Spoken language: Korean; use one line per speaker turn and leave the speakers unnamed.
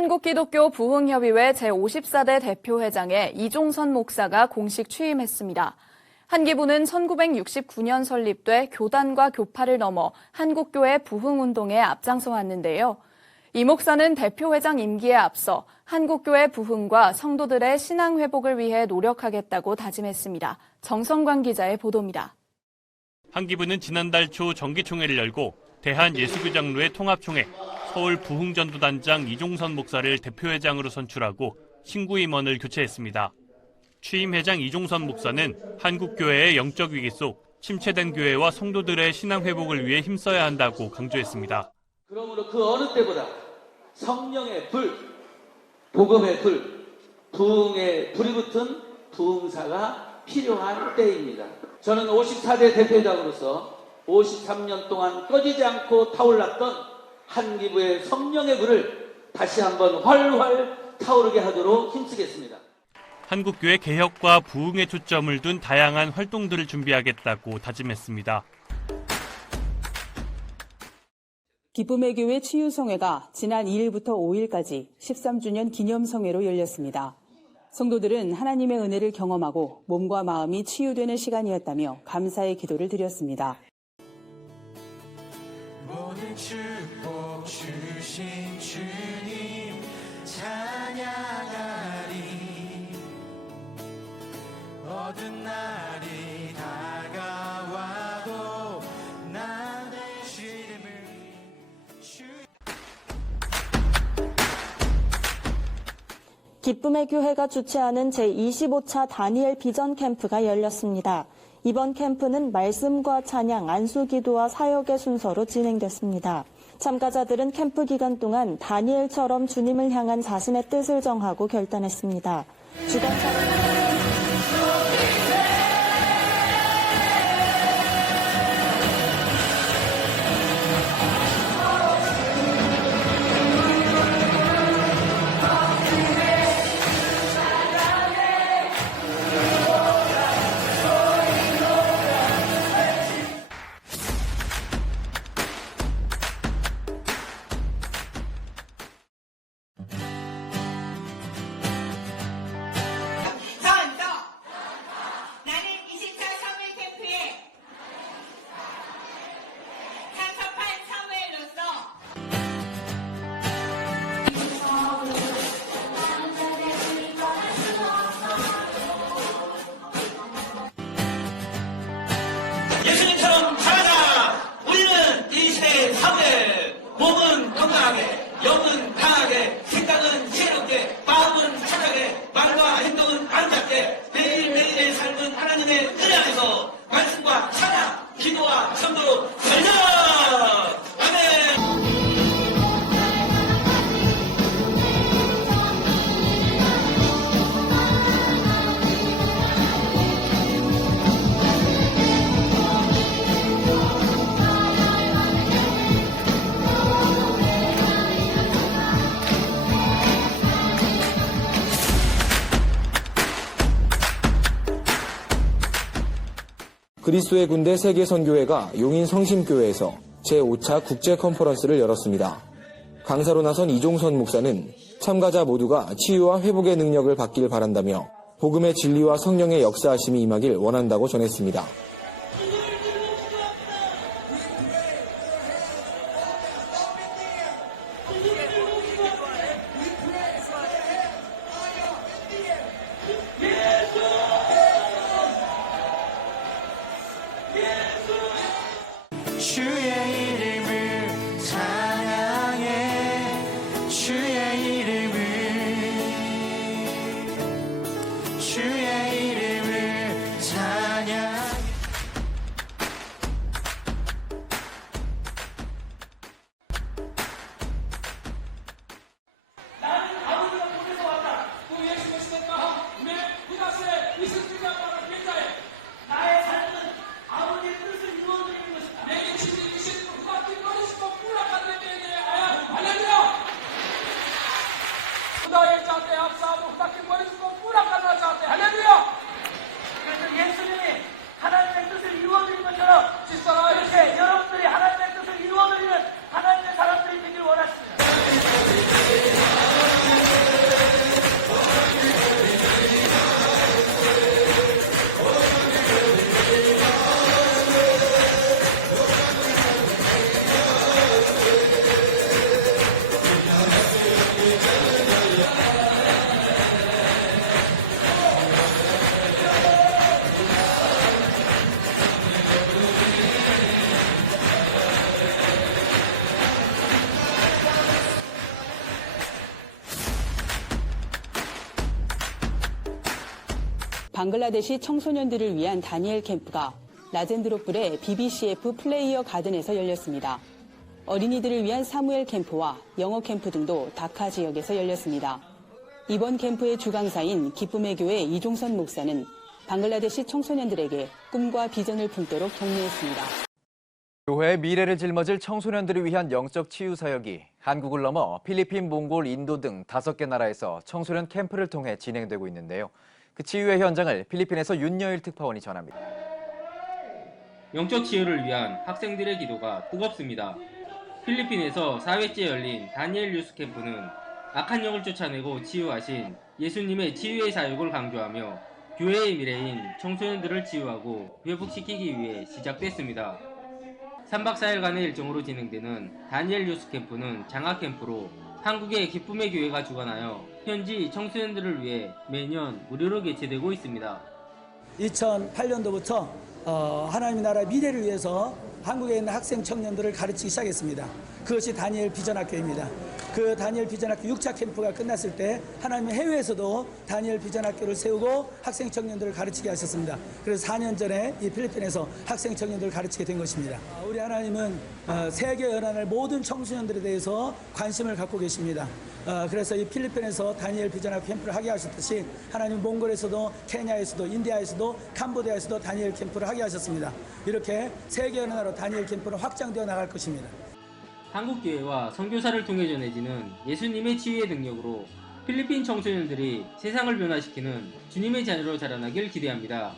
한국기독교 부흥협의회 제54대 대표회장에 이종선 목사가 공식 취임했습니다. 한기부는 1969년 설립돼 교단과 교파를 넘어 한국교회 부흥운동에 앞장서 왔는데요. 이 목사는 대표회장 임기에 앞서 한국교회 부흥과 성도들의 신앙 회복을 위해 노력하겠다고 다짐했습니다. 정성관 기자의 보도입니다.
한기부는 지난달 초 정기총회를 열고 대한예수교장로회 통합총회, 서울 부흥전도단장 이종선 목사를 대표회장으로 선출하고 신구 임원을 교체했습니다. 취임 회장 이종선 목사는 한국교회의 영적 위기 속 침체된 교회와 성도들의 신앙 회복을 위해 힘써야 한다고 강조했습니다.
그러므로 그 어느 때보다 성령의 불, 복음의 불, 부흥의 불이 붙은 부흥사가 필요한 때입니다. 저는 54대 대표장으로서 53년 동안 꺼지지 않고 타올랐던 한기부의 성령의 불을 다시 한번 활활 타오르게 하도록 힘쓰겠습니다.
한국교회 개혁과 부흥에 초점을 둔 다양한 활동들을 준비하겠다고 다짐했습니다.
기쁨의 교회 치유성회가 지난 2일부터 5일까지 13주년 기념성회로 열렸습니다. 성도들은 하나님의 은혜를 경험하고 몸과 마음이 치유되는 시간이었다며 감사의 기도를 드렸습니다.
주신 주님 찬양하리 모든 날이 다가와도 나의 이름을 주
기쁨의 교회가 주최하는 제25차 다니엘 비전 캠프가 열렸습니다. 이번 캠프는 말씀과 찬양, 안수 기도와 사역의 순서로 진행됐습니다. 참가자들은 캠프 기간 동안 다니엘처럼 주님을 향한 자신의 뜻을 정하고 결단했습니다. 주간
그리스도의 군대 세계선교회가 용인 성심교회에서 제5차 국제 컨퍼런스를 열었습니다. 강사로 나선 이종선 목사는 참가자 모두가 치유와 회복의 능력을 받길 바란다며 복음의 진리와 성령의 역사하심이 임하길 원한다고 전했습니다.
그래서 예수님이 하나님의 뜻을 이루어드린 것처럼 이렇게 여러분들이 하나님
방글라데시 청소년들을 위한 다니엘 캠프가 라젠드로플의 BBCF 플레이어 가든에서 열렸습니다. 어린이들을 위한 사무엘 캠프와 영어 캠프 등도 다카 지역에서 열렸습니다. 이번 캠프의 주강사인 기쁨의 교회 이종선 목사는 방글라데시 청소년들에게 꿈과 비전을 품도록 격려했습니다.
교회의 미래를 짊어질 청소년들을 위한 영적 치유 사역이 한국을 넘어 필리핀, 몽골, 인도 등 다섯 개 나라에서 청소년 캠프를 통해 진행되고 있는데요. 그 치유의 현장을 필리핀에서 윤여일 특파원이 전합니다.
영적 치유를 위한 학생들의 기도가 뜨겁습니다. 필리핀에서 4회째 열린 다니엘 뉴스 캠프는 악한 영을 쫓아내고 치유하신 예수님의 치유의 사역을 강조하며 교회의 미래인 청소년들을 치유하고 회복시키기 위해 시작됐습니다. 3박 4일간의 일정으로 진행되는 다니엘 뉴스 캠프는 장학 캠프로 한국의 기쁨의 교회가 주관하여 현지 청소년들을 위해 매년 무료로 개최되고 있습니다.
2008년도부터 어, 하나님의 나라 미래를 위해서 한국에 있는 학생 청년들을 가르치기 시작했습니다. 그것이 다니엘 비전학교입니다. 그 다니엘 비전학교 6차 캠프가 끝났을 때 하나님의 해외에서도 다니엘 비전학교를 세우고 학생 청년들을 가르치게 하셨습니다. 그래서 4년 전에 이 필리핀에서 학생 청년들을 가르치게 된 것입니다. 우리 하나님은 어, 세계 연합의 모든 청소년들에 대해서 관심을 갖고 계십니다. 어, 그래서 이 필리핀에서 다니엘 비전학교 캠프를 하게 하셨듯이 하나님 몽골에서도 케냐에서도 인디아에서도 캄보디아에서도 다니엘 캠프를 하게 하셨습니다. 이렇게 세계 연합으로 다니엘 캠프는 확장되어 나갈 것입니다.
한국교회와 선교사를 통해 전해지는 예수님의 치유의 능력으로 필리핀 청소년들이 세상을 변화시키는 주님의 자녀로 자라나길 기대합니다.